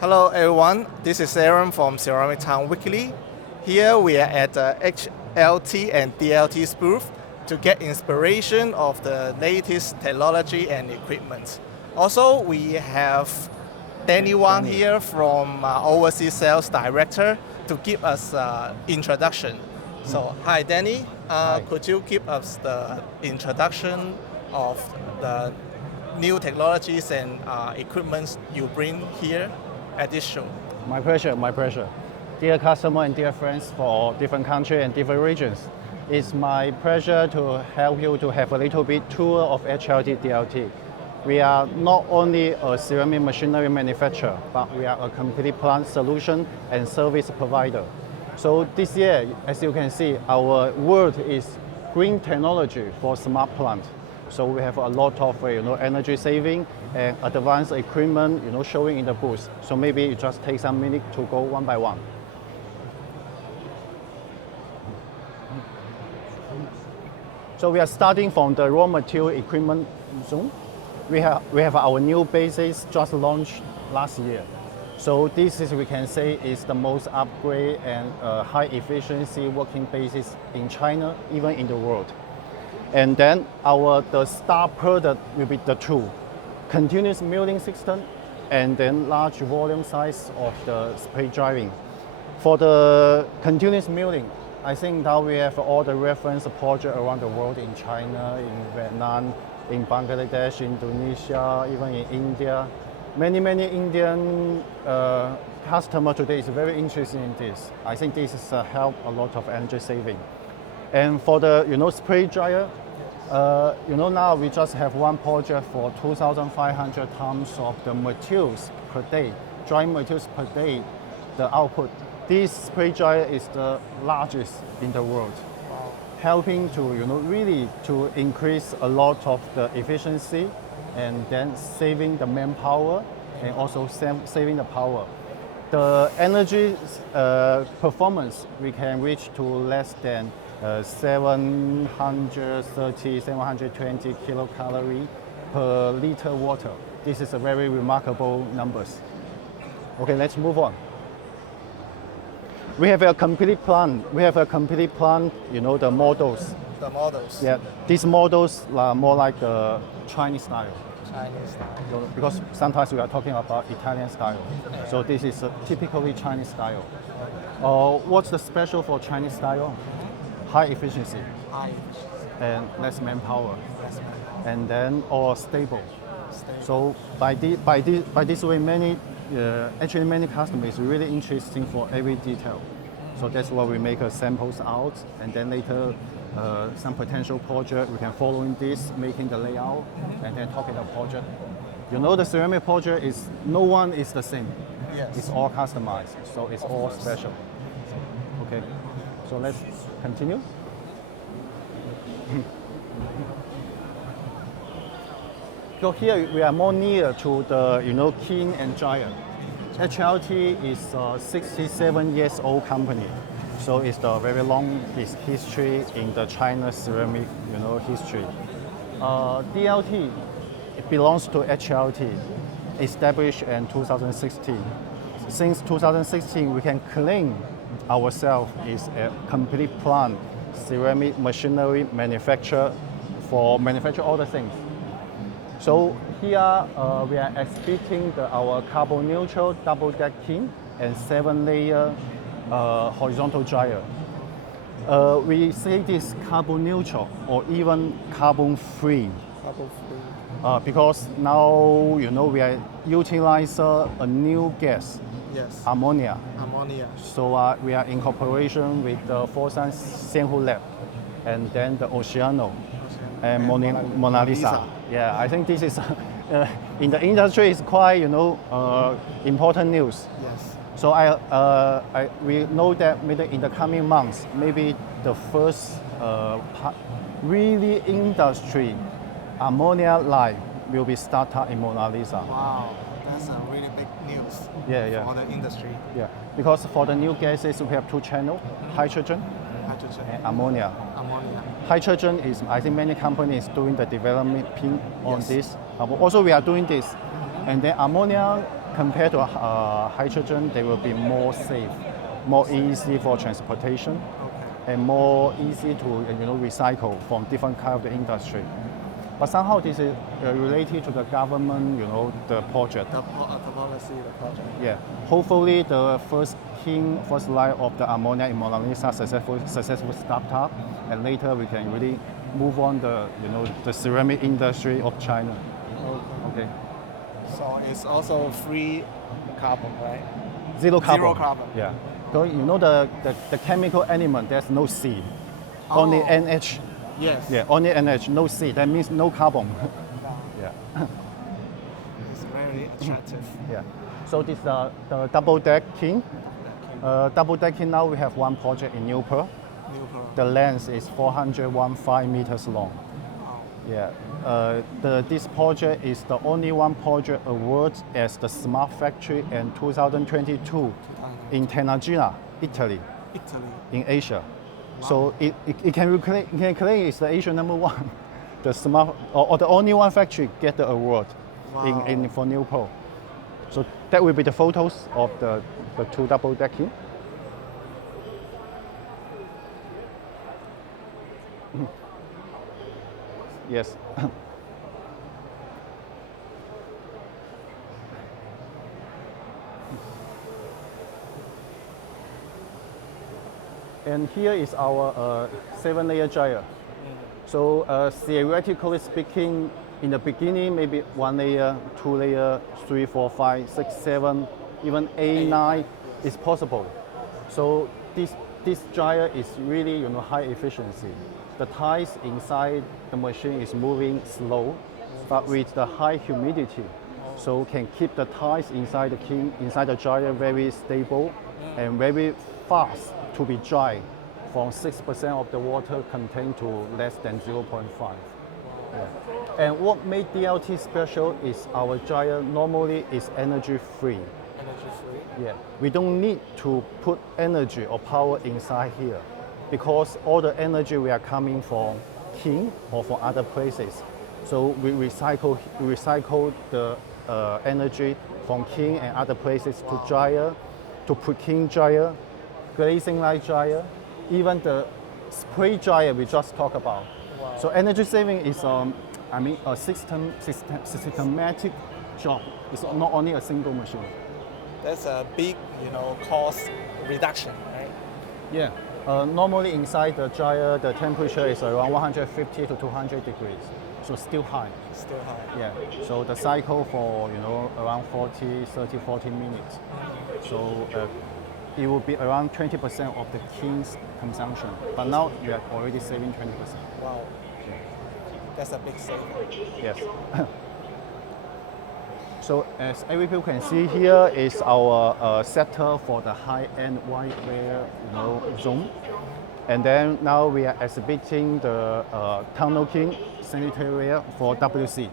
Hello everyone, this is Aaron from Ceramic Town Weekly. Here we are at the HLT and DLT booth to get inspiration of the latest technology and equipment. Also, we have Danny Wang here from Overseas Sales Director to give us introduction. So, hi Danny, could you give us the introduction of the new technologies and equipment you bring here at this show? My pleasure, my pleasure. Dear customer and dear friends for different countries and different regions, it's my pleasure to help you to have a little bit tour of HLT DLT. We are not only a ceramic machinery manufacturer, but we are a complete plant solution and service provider. So this year, as you can see, our word is green technology for smart plant. So we have a lot of energy saving and advanced equipment showing in the booth. So maybe you just take some minutes to go one by one. So we are starting from the raw material equipment zone. We have our new bases just launched last year. So this is, we can say, is the most upgrade and high efficiency working bases in China, even in the world. And then the star product will be the two, continuous milling system and then large volume size of the spray drying. For the continuous milling, I think now we have all the reference projects around the world in China, in Vietnam, in Bangladesh, Indonesia, even in India. Many Indian customers today is very interested in this. I think this is help a lot of energy saving. And for the spray dryer, now we just have one project for 2,500 tons of the materials per day, dry materials per day, the output. This spray dryer is the largest in the world, helping to really to increase a lot of the efficiency and then saving the manpower and also saving the power. The energy performance we can reach to less than 730, 720 kilocalorie per liter water. This is a very remarkable numbers. Okay, let's move on. We have a complete plan. The models. The models. Yeah, these models are more like the Chinese style. Chinese style. Because sometimes we are talking about Italian style. So this is typically Chinese style. What's the special for Chinese style? High efficiency. And less manpower. And then stable. So by this way, many customers really interesting for every detail. So that's why we make samples out, and then later some potential project we can follow in this, making the layout, and then talking about project. The ceramic project is no one is the same. Yes. It's all customized, so it's all special. Okay, so let's continue. So here we are more near to the kiln and dryer. HLT is a 67 years old company, so it's the very long history in the China ceramic history. DLT, it belongs to HLT, established in 2016. Since 2016, we can claim ourselves is a complete plant ceramic machinery manufacturer for manufacture all the things. So here we are exhibiting our carbon neutral double deck kiln and 7-layer horizontal dryer. We say this carbon neutral or even carbon free. Because now we are utilizing a new gas. Yes. Ammonia. So we are in cooperation with the Foshan Lab, and then the Oceano and Mona Lisa. Yeah, I think this is in the industry is quite important news. Yes. So we know that maybe in the coming months, maybe the first really industry ammonia line will be started in Mona Lisa. Wow, that's a really big news for the industry. Yeah, because for the new gases, we have two channels, hydrogen and ammonia. Hydrogen is, I think many companies doing the development on this. Also we are doing this. And then ammonia compared to hydrogen, they will be more safe, more easy for transportation, and more easy to recycle from different kind of the industry. But somehow this is related to the government, the project. The policy, the project. Yeah. Hopefully, the first line of the ammonia in Mona Lisa successful startup, and later we can really move on the ceramic industry of China. Okay. So it's also free carbon, right? Zero carbon. Zero carbon. Yeah. So the chemical element, there's no C, only NH. Yes. Yeah, only NH, no C. That means no carbon. Yeah. It's very attractive. Yeah. So this is the double deck kiln. Double deck kiln, now we have one project in New Pearl. The length is 415 meters long. Wow. Yeah. This project is the only one project awarded as the Smart Factory in 2022 in Tanzhou, Italy, in Asia. Wow. So it can claim it's the Asia #1, the smart or the only one factory get the award. Wow. For New Pearl. So that will be the photos of the two double decking. Yes. And here is our 7-layer gyre. So theoretically speaking, in the beginning, maybe 1 layer, 2 layer, 3, 4, 5, 6, 7, even 8, 9 is possible. So this gyre is really high efficiency. The tiles inside the machine is moving slow, but with the high humidity, so can keep the tiles inside the kiln, inside the gyre very stable and very fast to be dry, from 6% of the water contained to less than 0.5. Yeah. And what made DLT special is our gyre normally is energy free. Energy free? Yeah. We don't need to put energy or power inside here, because all the energy we are coming from kiln or from other places. So we recycle the energy from kiln and other places to gyre, to kiln gyre, glazing light gyre, even the spray gyre we just talked about. Wow. So energy saving is a systematic job. It's not only a single machine. That's a big, cost reduction, right? Yeah. Normally inside the gyre, the temperature is around 150 to 200 degrees. So still high. Still high. Yeah. So the cycle for around 40 minutes. So it will be around 20% of the kiln's consumption. But now we are already saving 20%. Wow. Yeah. That's a big saving. Yes. So as every people can see here is our setup for the high-end whiteware zone. And then now we are exhibiting the tunnel kiln sanitary ware for WC.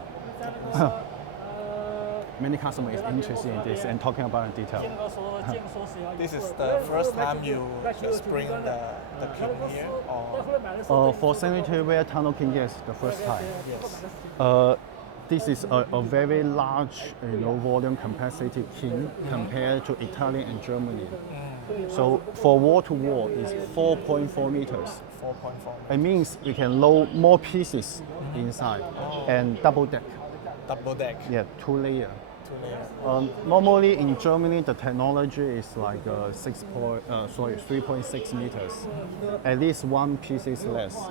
Many customers are interested in this and talking about in detail. This is the first time you just bring the kiln here? Or? For sanitary ware tunnel kiln, yes, the first time. Yes. This is a very large volume capacity kiln compared to Italy and Germany. So for wall to wall is 4.4 meters. 4.4. It means we can load more pieces inside and double deck. Double deck? Yeah, 2 layer. 2 layer. Normally in Germany the technology is like 3.6 meters. At least 1 piece is less.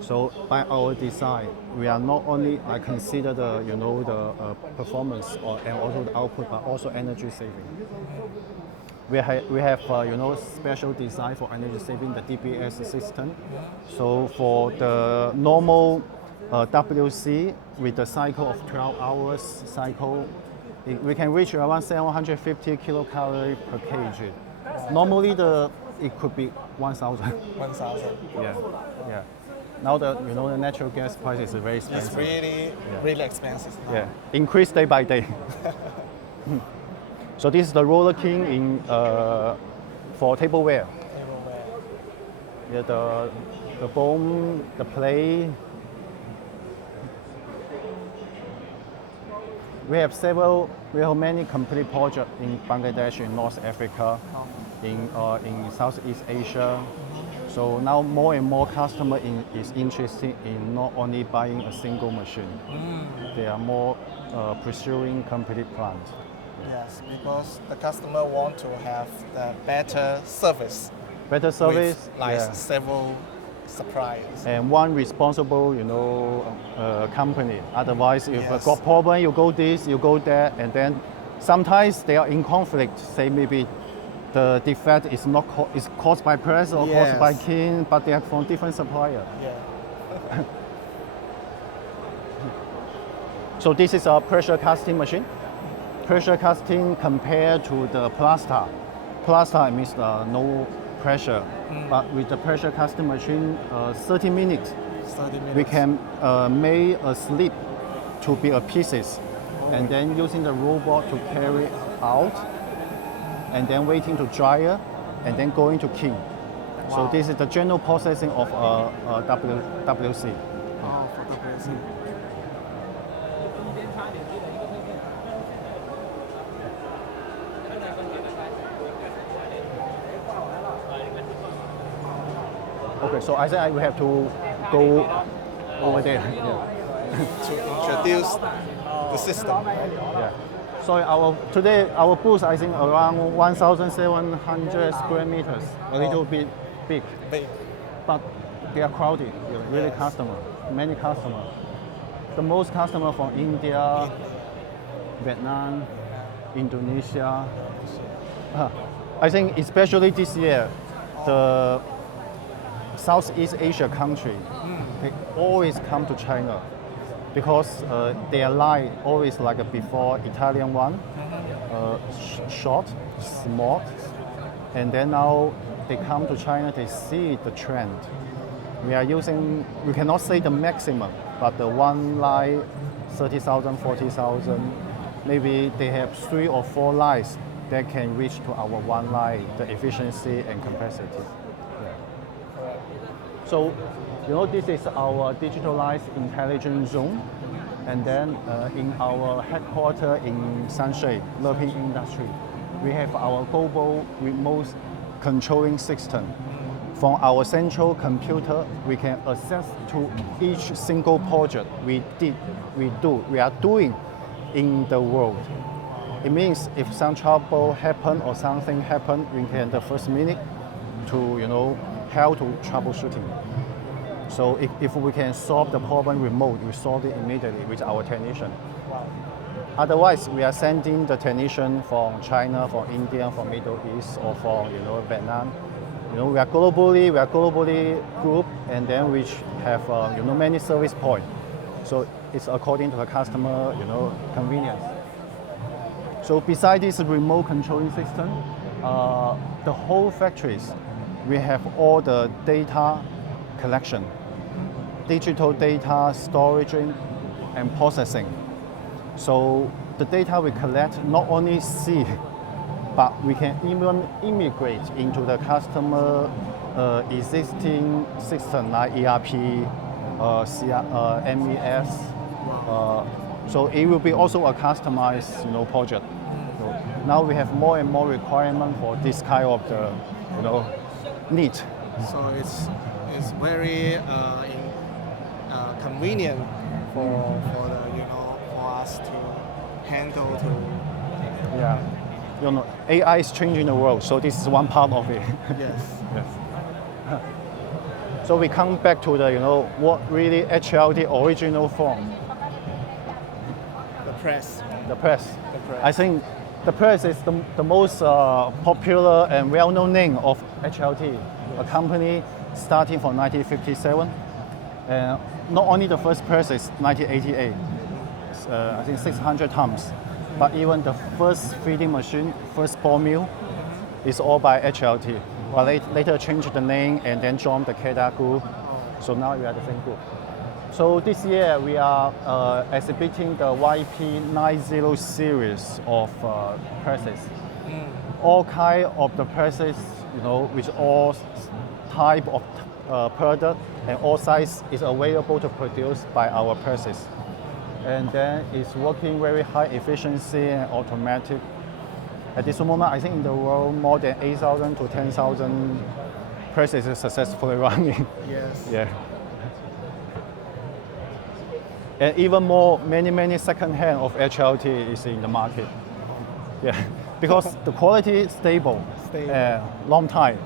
So by our design, we are not only consider the the performance and also the output, but also energy saving. We have special design for energy saving, the DBS system. So for the normal WC with the cycle of 12 hours cycle, we can reach around 750 kilocalorie per kg. Normally it could be 1,000. 1,000. Yeah, yeah. Now the natural gas price is very expensive. It's really expensive now. Yeah, increase day by day. So this is the roller kiln in for tableware. Tableware. Yeah, the bone, the plate. We have many complete projects in Bangladesh, in North Africa, in Southeast Asia. So now more and more customer is interested in not only buying a single machine. They are more pursuing complete plant. Yes, because the customer want to have the better service. Better service, with, like several suppliers. And one responsible, company. Otherwise, if you got problem, you go this, you go that, and then sometimes they are in conflict. Say maybe the defect is not is caused by press or caused by king, but they are from different supplier. Yeah. So this is a pressure casting machine. Pressure casting compared to the plaster. Plaster means no pressure, but with the pressure casting machine, 30 minutes, we can make a slip to be a pieces, and then using the robot to carry out, and then waiting to dryer, and then going to king. Wow. So this is the general processing of WC. Oh, for WC. Okay, so I think we have to go over there to introduce the system. Yeah. So today our booth I think around 1,700 square meters, a little bit big, but they are crowded. Really many customers. The most customer from India, Vietnam, Indonesia. I think especially this year, the Southeast Asia country, they always come to China because their line always like before Italian one, short, small, and then now they come to China, they see the trend. We cannot say the maximum, but the one line, 30,000, 40,000, maybe they have 3 or 4 lines that can reach to our one line, the efficiency and capacity. So, this is our digitalized intelligent zone. And then in our headquarters in Sanshui, Leping Industry, we have our global remote controlling system. From our central computer, we can access to each single project we are doing in the world. It means if some trouble happen or something happen, we can the first minute to help to troubleshooting. So if we can solve the problem remote, we solve it immediately with our technician. Otherwise, we are sending the technician from China, from India, from Middle East, or from Vietnam. We are globally group, and then we have many service points. So it's according to the customer convenience. So besides this remote controlling system, the whole factories, we have all the data collection, digital data storage and processing. So the data we collect not only see, but we can even integrate into the customer existing system like ERP, MES. So it will be also a customized project. So now we have more and more requirement for this kind of need. So it's very convenient for us to handle to. Yeah. AI is changing the world, so this is one part of it. Yes. Yes. So we come back to the what really HLT original form. The press. The press. I think the press is the most popular and well-known name of HLT, a company starting from 1957. Not only the first press is 1988, I think 600 tons. But even the first feeding machine, first ball mill, is all by HLT. Well, later changed the name and then joined the KEDA group. So now we are the same group. So this year we are exhibiting the YP90 series of presses. All kind of the presses, with all type of product and all size is available to produce by our presses. and then it's working very high efficiency and automatic. At this moment, I think in the world, more than 8,000 to 10,000 presses is successfully running. Yes. Yeah. And even more, many second-hand of HLT is in the market. Yeah, because the quality is stable, long time.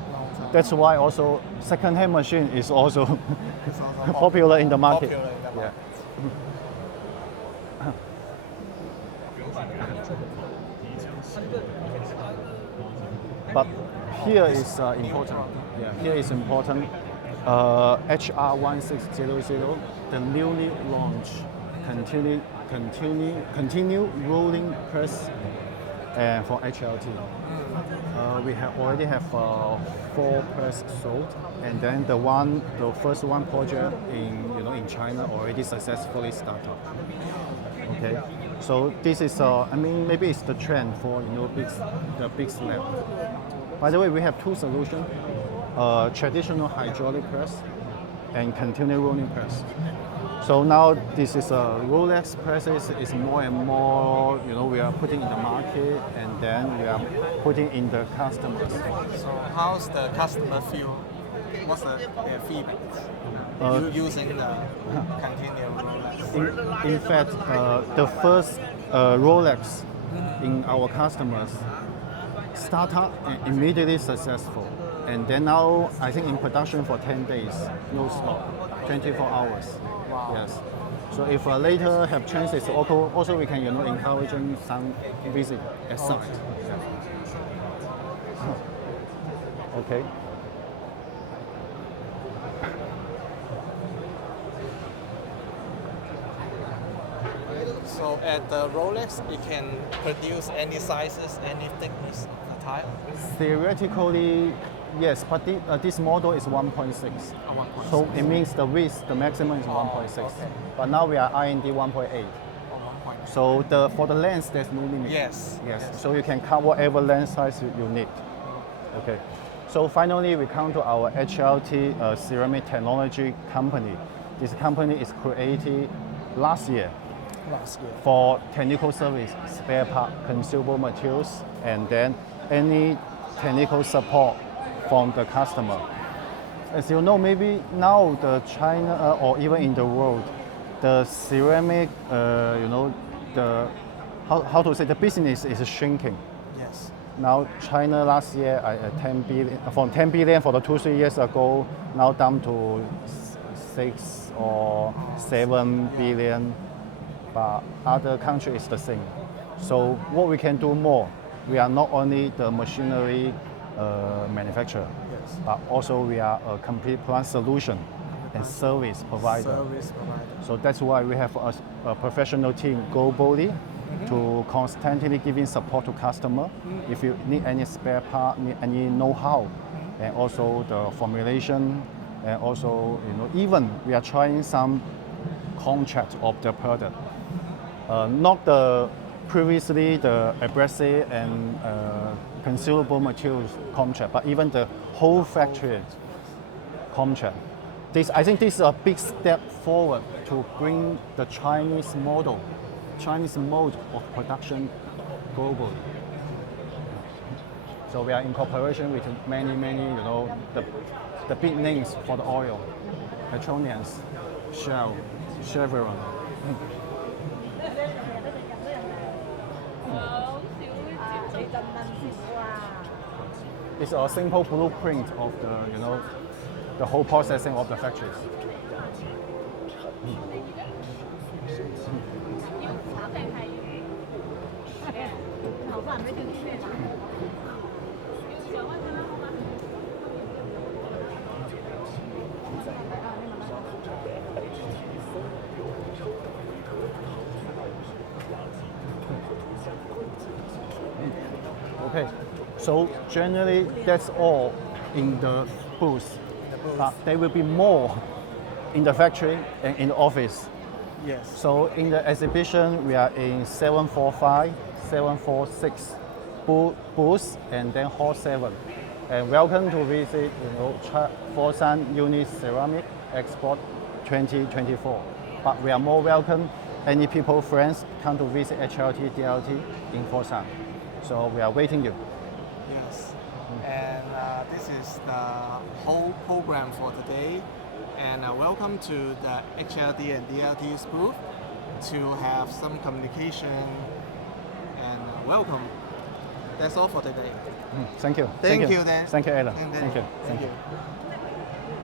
That's why also second-hand machine is also, popular in the market. Popular in the market. But here is important. Yeah, here is important. HR1600, the newly launched continue rolling press for HLT. We already have 4 press sold, and then the first one project in China already successfully started. Okay, so this is I mean maybe it's the trend for the big slab. By the way, we have 2 solutions: traditional hydraulic press and continuous rolling press. So now this is a Rolex presses is more and more we are putting in the market, and then we are putting in the customers. So how's the customer feel? What's their feedback? Using the continuous Rolex. In fact, the first Rolex in our customers startup and immediately successful, and then now I think in production for 10 days, no stop, 24 hours. Wow. Yes. So if later have chances, also we can encouraging some visit at site. Okay. So at the Rolex, it can produce any sizes, any thickness of the tile? Theoretically, yes, but this model is 1.6. 1.6. So it means the width, the maximum is 1.6. Okay. But now we are R&D 1.8. So for the lens, there's no limit. Yes. So you can cut whatever lens size you need. Okay. So finally, we come to our HLT ceramic technology company. This company is created last year for technical service, spare part, consumable materials, and then any technical support from the customer. As you know, maybe now the China or even in the world, the ceramic, the how to say, the business is shrinking. Yes. Now China last year 10 billion, from 10 billion for the 2-3 years ago, now down to 6 or 7 billion. But other countries the same. So what we can do more, we are not only the machinery manufacturer, but also we are a complete plant solution and service provider. So that's why we have a professional team globally to constantly giving support to customer. If you need any spare part, need any know-how, and also the formulation, and also even we are trying some contract of the product. Not the previously the abrasive and consumable materials contract, but even the whole factory contract. I think this is a big step forward to bring the Chinese mode of production globally. So we are in cooperation with many the big names for the oil, Petronas, Shell, Chevron. It's a simple blueprint of the whole processing of the factories. Okay, so generally that's all in the booth. But there will be more in the factory and in the office. Yes. So in the exhibition, we are in 745, 746 booths, and then Hall 7. And welcome to visit Foshan Uniceramics EXPO 2024. But we are more welcome any people, friends, come to visit HLT DLT in Foshan. So we are waiting you. Yes. And this is the whole program for today. And welcome to the HLT and DLT's booth to have some communication. And welcome. That's all for today. Thank you. Thank you, Dan. Thank you, Alan. And Thank you. Thank you.